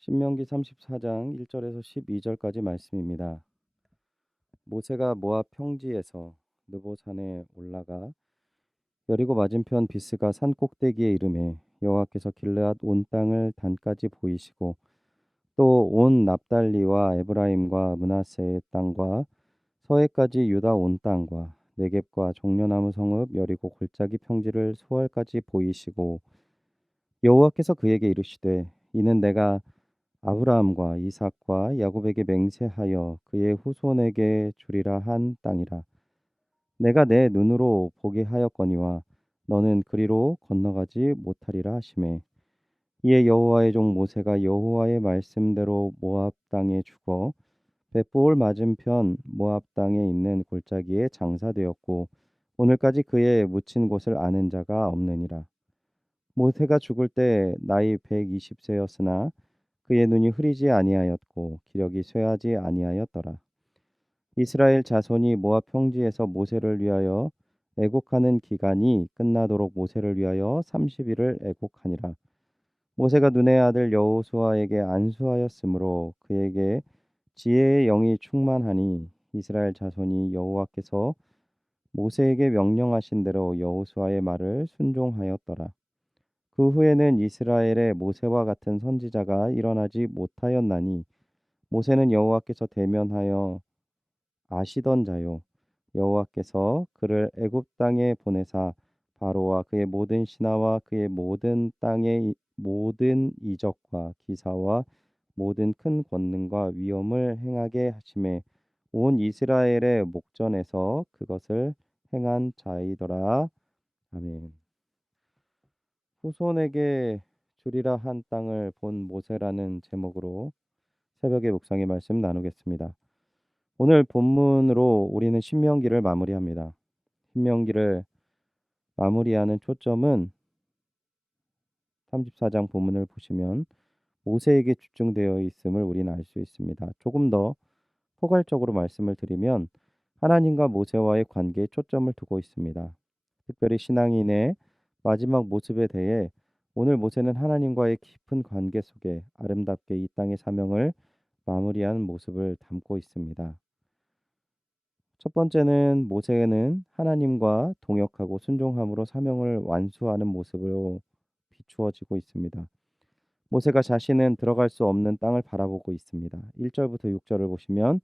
신명기 34장 1절에서 12절까지 말씀입니다. 모세가 모압 평지에서 느보산에 올라가 여리고 맞은편 비스가 산 꼭대기에 이르매 여호와께서 길르앗 온 땅을 단까지 보이시고 또 온 납달리와 에브라임과 므낫세의 땅과 서해까지 유다 온 땅과 네겝과 종려나무 성읍 여리고 골짜기 평지를 소알까지 보이시고 여호와께서 그에게 이르시되 이는 내가 아브라함과 이삭과 야곱에게 맹세하여 그의 후손에게 주리라 한 땅이라. 내가 내 눈으로 보게 하였거니와 너는 그리로 건너가지 못하리라 하시매. 이에 여호와의 종 모세가 여호와의 말씀대로 모압 땅에 죽어 벳보을 맞은편 모압 땅에 있는 골짜기에 장사되었고 오늘까지 그의 묻힌 곳을 아는 자가 없느니라. 모세가 죽을 때 나이 120세였으나 그의 눈이 흐리지 아니하였고 기력이 쇠하지 아니하였더라. 이스라엘 자손이 모압 평지에서 모세를 위하여 애곡하는 기간이 끝나도록 모세를 위하여 30일을 애곡하니라. 모세가 눈의 아들 여호수아에게 안수하였으므로 그에게 지혜의 영이 충만하니 이스라엘 자손이 여호와께서 모세에게 명령하신 대로 여호수아의 말을 순종하였더라. 그 후에는 이스라엘에 모세와 같은 선지자가 일어나지 못하였나니 모세는 여호와께서 대면하여 아시던 자요 여호와께서 그를 애굽 땅에 보내사 바로와 그의 모든 신하와 그의 모든 땅의 모든 이적과 기사와 모든 큰 권능과 위엄을 행하게 하심에 온 이스라엘의 목전에서 그것을 행한 자이더라. 아멘. 후손에게 주리라 한 땅을 본 모세라는 제목으로 새벽의 묵상의 말씀 나누겠습니다. 오늘 본문으로 우리는 신명기를 마무리합니다. 신명기를 마무리하는 초점은 34장 본문을 보시면 모세에게 집중되어 있음을 우리는 알 수 있습니다. 조금 더 포괄적으로 말씀을 드리면 하나님과 모세와의 관계에 초점을 두고 있습니다. 특별히 신앙인의 마지막 모습에 대해 오늘 모세는 하나님과의 깊은 관계 속에 아름답게 이 땅의 사명을 마무리하는 모습을 담고 있습니다. 첫 번째는 모세는 하나님과 동역하고 순종함으로 사명을 완수하는 모습으로 비추어지고 있습니다. 모세가 자신은 들어갈 수 없는 땅을 바라보고 있습니다. 1절부터 6절을 보시면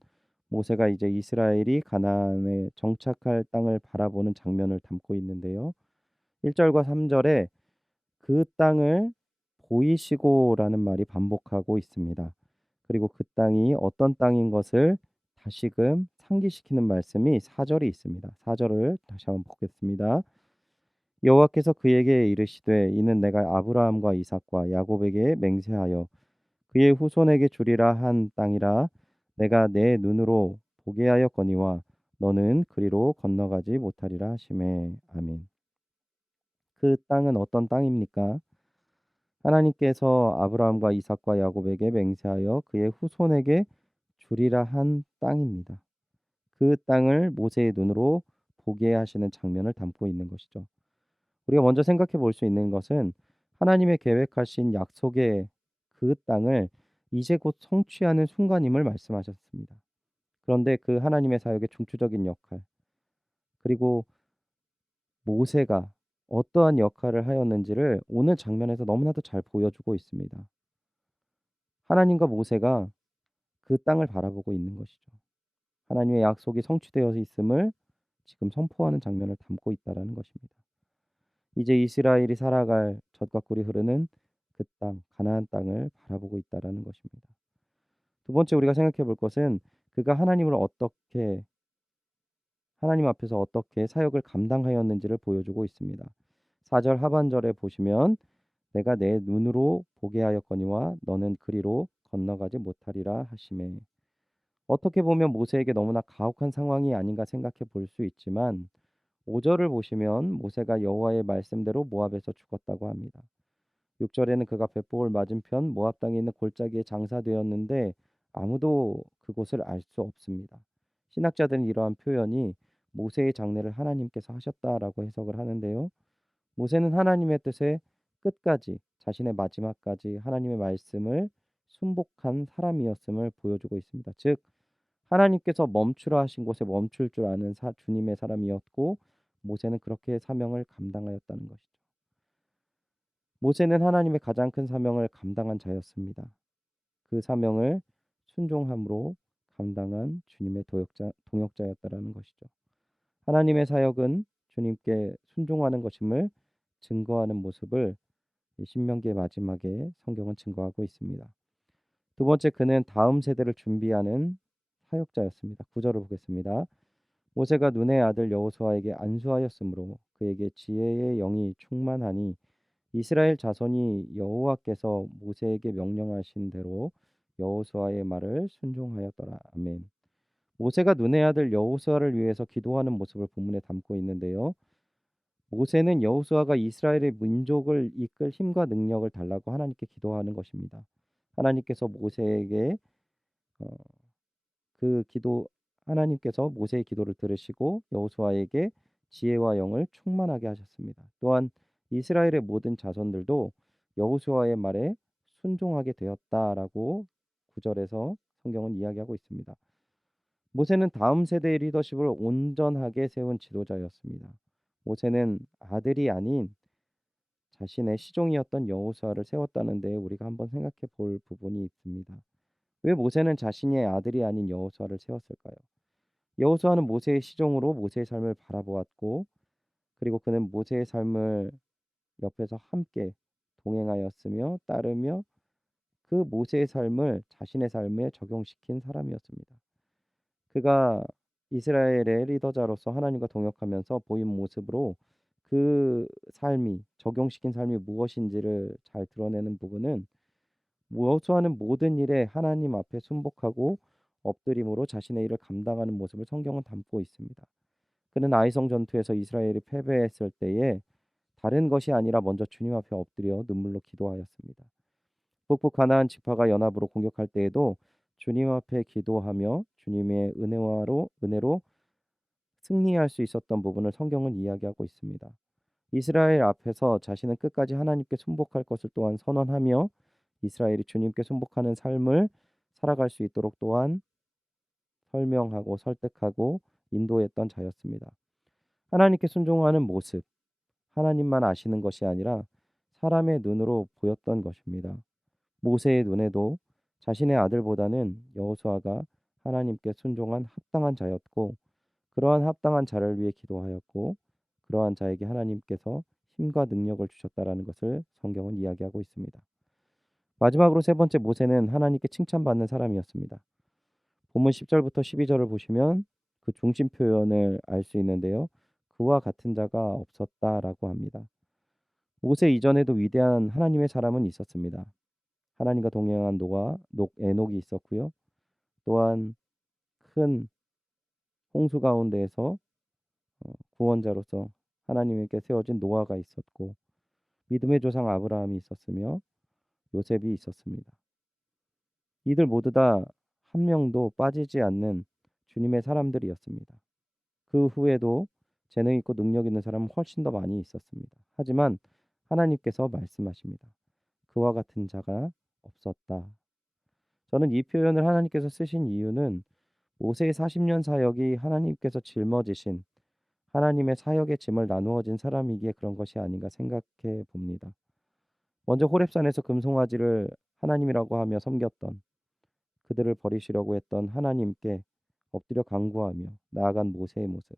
모세가 이제 이스라엘이 가나안에 정착할 땅을 바라보는 장면을 담고 있는데요. 1절과 3절에 그 땅을 보이시고라는 말이 반복하고 있습니다. 그리고 그 땅이 어떤 땅인 것을 다시금 상기시키는 말씀이 4절이 있습니다. 4절을 다시 한번 보겠습니다. 여호와께서 그에게 이르시되 이는 내가 아브라함과 이삭과 야곱에게 맹세하여 그의 후손에게 주리라 한 땅이라 내가 내 눈으로 보게 하였거니와 너는 그리로 건너가지 못하리라 하시매. 아멘. 그 땅은 어떤 땅입니까? 하나님께서 아브라함과 이삭과 야곱에게 맹세하여 그의 후손에게 주리라 한 땅입니다. 그 땅을 모세의 눈으로 보게 하시는 장면을 담고 있는 것이죠. 우리가 먼저 생각해 볼 수 있는 것은 하나님의 계획하신 약속의 그 땅을 이제 곧 성취하는 순간임을 말씀하셨습니다. 그런데 그 하나님의 사역의 중추적인 역할, 그리고 모세가 어떠한 역할을 하였는지를 오늘 장면에서 너무나도 잘 보여주고 있습니다. 하나님과 모세가 그 땅을 바라보고 있는 것이죠. 하나님의 약속이 성취되어 있음을 지금 선포하는 장면을 담고 있다라는 것입니다. 이제 이스라엘이 살아갈 젖과 꿀이 흐르는 그 땅, 가나안 땅을 바라보고 있다라는 것입니다. 두 번째 우리가 생각해 볼 것은 그가 하나님을 어떻게 하나님 앞에서 어떻게 사역을 감당하였는지를 보여주고 있습니다. 4절 하반절에 보시면 내가 내 눈으로 보게 하였거니와 너는 그리로 건너가지 못하리라 하시매. 어떻게 보면 모세에게 너무나 가혹한 상황이 아닌가 생각해 볼 수 있지만 5절을 보시면 모세가 여호와의 말씀대로 모압에서 죽었다고 합니다. 6절에는 그가 벳보을 맞은편 모압 땅에 있는 골짜기에 장사되었는데 아무도 그곳을 알 수 없습니다. 신학자들은 이러한 표현이 모세의 장례를 하나님께서 하셨다라고 해석을 하는데요. 모세는 하나님의 뜻에 끝까지 자신의 마지막까지 하나님의 말씀을 순복한 사람이었음을 보여주고 있습니다. 즉 하나님께서 멈추라 하신 곳에 멈출 줄 아는 주님의 사람이었고 모세는 그렇게 사명을 감당하였다는 것이죠. 모세는 하나님의 가장 큰 사명을 감당한 자였습니다. 그 사명을 순종함으로 감당한 주님의 동역자였다라는 것이죠. 하나님의 사역은 주님께 순종하는 것임을 증거하는 모습을 이 신명기의 마지막에 성경은 증거하고 있습니다. 두 번째, 그는 다음 세대를 준비하는 사역자였습니다. 9절을 보겠습니다. 모세가 눈의 아들 여호수아에게 안수하였으므로 그에게 지혜의 영이 충만하니 이스라엘 자손이 여호와께서 모세에게 명령하신 대로 여호수아의 말을 순종하였더라. 아멘. 모세가 눈의 아들 여호수아를 위해서 기도하는 모습을 본문에 담고 있는데요. 모세는 여호수아가 이스라엘의 민족을 이끌 힘과 능력을 달라고 하나님께 기도하는 것입니다. 하나님께서 모세에게 어, 그 기도 하나님께서 모세의 기도를 들으시고 여호수아에게 지혜와 영을 충만하게 하셨습니다. 또한 이스라엘의 모든 자손들도 여호수아의 말에 순종하게 되었다라고 9절에서 성경은 이야기하고 있습니다. 모세는 다음 세대의 리더십을 온전하게 세운 지도자였습니다. 모세는 아들이 아닌 자신의 시종이었던 여호수아를 세웠다는 데 우리가 한번 생각해 볼 부분이 있습니다. 왜 모세는 자신의 아들이 아닌 여호수아를 세웠을까요? 여호수아는 모세의 시종으로 모세의 삶을 바라보았고 그리고 그는 모세의 삶을 옆에서 함께 동행하였으며 따르며 그 모세의 삶을 자신의 삶에 적용시킨 사람이었습니다. 그가 이스라엘의 리더자로서 하나님과 동역하면서 보인 모습으로 그 삶이 적용시킨 삶이 무엇인지를 잘 드러내는 부분은 여호수아는 모든 일에 하나님 앞에 순복하고 엎드림으로 자신의 일을 감당하는 모습을 성경은 담고 있습니다. 그는 아이성 전투에서 이스라엘이 패배했을 때에 다른 것이 아니라 먼저 주님 앞에 엎드려 눈물로 기도하였습니다. 북부 가나안 지파가 연합으로 공격할 때에도 주님 앞에 기도하며 주님의 은혜로 승리할 수 있었던 부분을 성경은 이야기하고 있습니다. 이스라엘 앞에서 자신은 끝까지 하나님께 순복할 것을 또한 선언하며 이스라엘이 주님께 순복하는 삶을 살아갈 수 있도록 또한 설명하고 설득하고 인도했던 자였습니다. 하나님께 순종하는 모습, 하나님만 아시는 것이 아니라 사람의 눈으로 보였던 것입니다. 모세의 눈에도 자신의 아들보다는 여호수아가 하나님께 순종한 합당한 자였고 그러한 합당한 자를 위해 기도하였고 그러한 자에게 하나님께서 힘과 능력을 주셨다라는 것을 성경은 이야기하고 있습니다. 마지막으로 세 번째, 모세는 하나님께 칭찬받는 사람이었습니다. 본문 10절부터 12절을 보시면 그 중심 표현을 알 수 있는데요. 그와 같은 자가 없었다라고 합니다. 모세 이전에도 위대한 하나님의 사람은 있었습니다. 하나님과 동행한 에녹이 있었고요. 또한 큰 홍수 가운데에서 구원자로서 하나님께 세워진 노아가 있었고 믿음의 조상 아브라함이 있었으며 요셉이 있었습니다. 이들 모두 다 한 명도 빠지지 않는 주님의 사람들이었습니다. 그 후에도 재능 있고 능력 있는 사람은 훨씬 더 많이 있었습니다. 하지만 하나님께서 말씀하십니다. 그와 같은 자가 없었다. 저는 이 표현을 하나님께서 쓰신 이유는 모세의 40년 사역이 하나님께서 짊어지신 하나님의 사역의 짐을 나누어진 사람이기에 그런 것이 아닌가 생각해 봅니다. 먼저 호렙산에서 금송아지를 하나님이라고 하며 섬겼던 그들을 버리시려고 했던 하나님께 엎드려 간구하며 나아간 모세의 모습.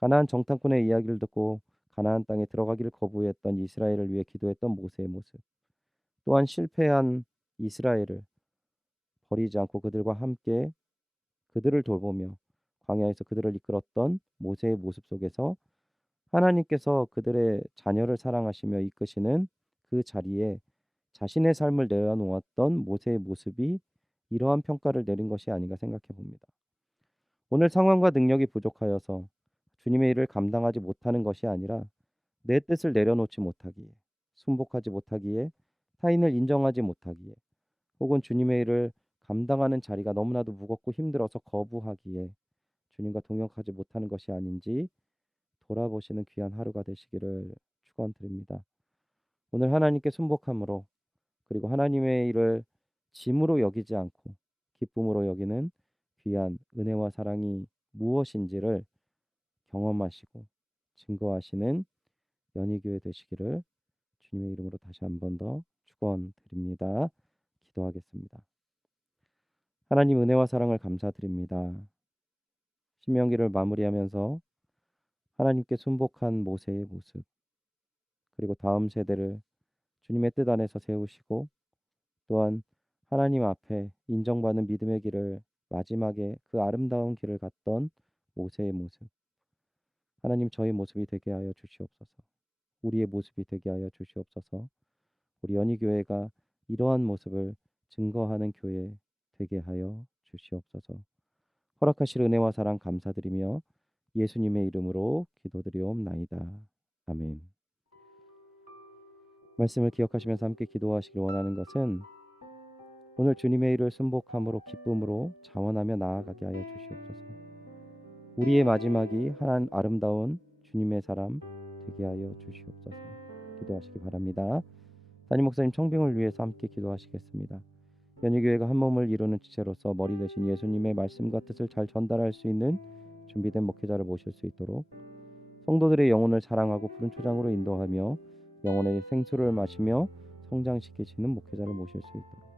가나안 정탐꾼의 이야기를 듣고 가나안 땅에 들어가기를 거부했던 이스라엘을 위해 기도했던 모세의 모습. 또한 실패한 이스라엘을 버리지 않고 그들과 함께 그들을 돌보며 광야에서 그들을 이끌었던 모세의 모습 속에서 하나님께서 그들의 자녀를 사랑하시며 이끄시는 그 자리에 자신의 삶을 내어놓았던 모세의 모습이 이러한 평가를 내린 것이 아닌가 생각해 봅니다. 오늘 상황과 능력이 부족하여서 주님의 일을 감당하지 못하는 것이 아니라 내 뜻을 내려놓지 못하기에, 순복하지 못하기에, 타인을 인정하지 못하기에, 혹은 주님의 일을 감당하는 자리가 너무나도 무겁고 힘들어서 거부하기에 주님과 동역하지 못하는 것이 아닌지 돌아보시는 귀한 하루가 되시기를 축원드립니다. 오늘 하나님께 순복함으로 그리고 하나님의 일을 짐으로 여기지 않고 기쁨으로 여기는 귀한 은혜와 사랑이 무엇인지를 경험하시고 증거하시는 연희교회 되시기를 주님의 이름으로 다시 한 번 더 축원드립니다. 기도하겠습니다. 하나님 은혜와 사랑을 감사드립니다. 신명기를 마무리하면서 하나님께 순복한 모세의 모습, 그리고 다음 세대를 주님의 뜻 안에서 세우시고 또한 하나님 앞에 인정받는 믿음의 길을 마지막에 그 아름다운 길을 갔던 모세의 모습. 하나님 저희 모습이 되게 하여 주시옵소서. 우리의 모습이 되게 하여 주시옵소서. 우리 연희교회가 이러한 모습을 증거하는 교회 되게 하여 주시옵소서. 허락하실 은혜와 사랑 감사드리며 예수님의 이름으로 기도드리옵나이다. 아멘. 말씀을 기억하시면서 함께 기도하시길 원하는 것은 오늘 주님의 일을 순복함으로 기쁨으로 자원하며 나아가게 하여 주시옵소서. 우리의 마지막이 하나님 아름다운 주님의 사람 되게 하여 주시옵소서. 기도하시기 바랍니다. 담임 목사님 청빙을 위해서 함께 기도하시겠습니다. 연희교회가 한 몸을 이루는 지체로서 머리 대신 예수님의 말씀과 뜻을 잘 전달할 수 있는 준비된 목회자를 모실 수 있도록 성도들의 영혼을 사랑하고 푸른 초장으로 인도하며 영혼의 생수를 마시며 성장시키시는 목회자를 모실 수 있도록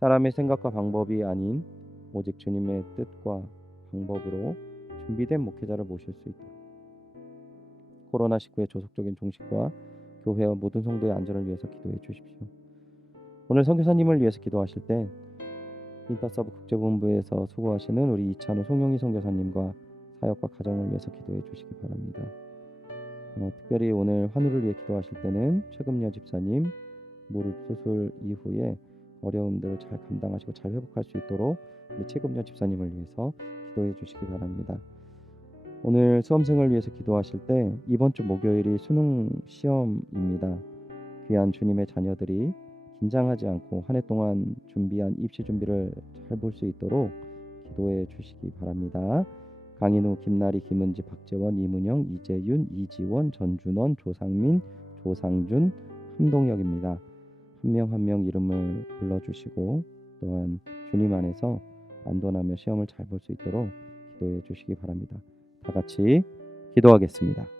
사람의 생각과 방법이 아닌 오직 주님의 뜻과 방법으로 준비된 목회자를 모실 수 있도록 코로나19의 조속적인 종식과 교회와 모든 성도의 안전을 위해서 기도해 주십시오. 오늘 선교사님을 위해서 기도하실 때 인터서브 국제본부에서 수고하시는 우리 이찬우 송영희 선교사님과 사역과 가정을 위해서 기도해 주시기 바랍니다. 특별히 오늘 환우를 위해 기도하실 때는 최금여 집사님 무릎 수술 이후에 어려움들을 잘 감당하시고 잘 회복할 수 있도록 우리 최금여 집사님을 위해서 기도해 주시기 바랍니다. 오늘 수험생을 위해서 기도하실 때 이번 주 목요일이 수능 시험입니다. 귀한 주님의 자녀들이 긴장하지 않고 한 해 동안 준비한 입시 준비를 잘 볼 수 있도록 기도해 주시기 바랍니다. 강인우, 김나리, 김은지, 박재원, 이문영, 이재윤, 이지원, 전준원, 조상민, 조상준, 함동혁입니다. 한 명 한 명 이름을 불러주시고 또한 주님 안에서 안전하며 시험을 잘 볼 수 있도록 기도해 주시기 바랍니다. 다 같이 기도하겠습니다.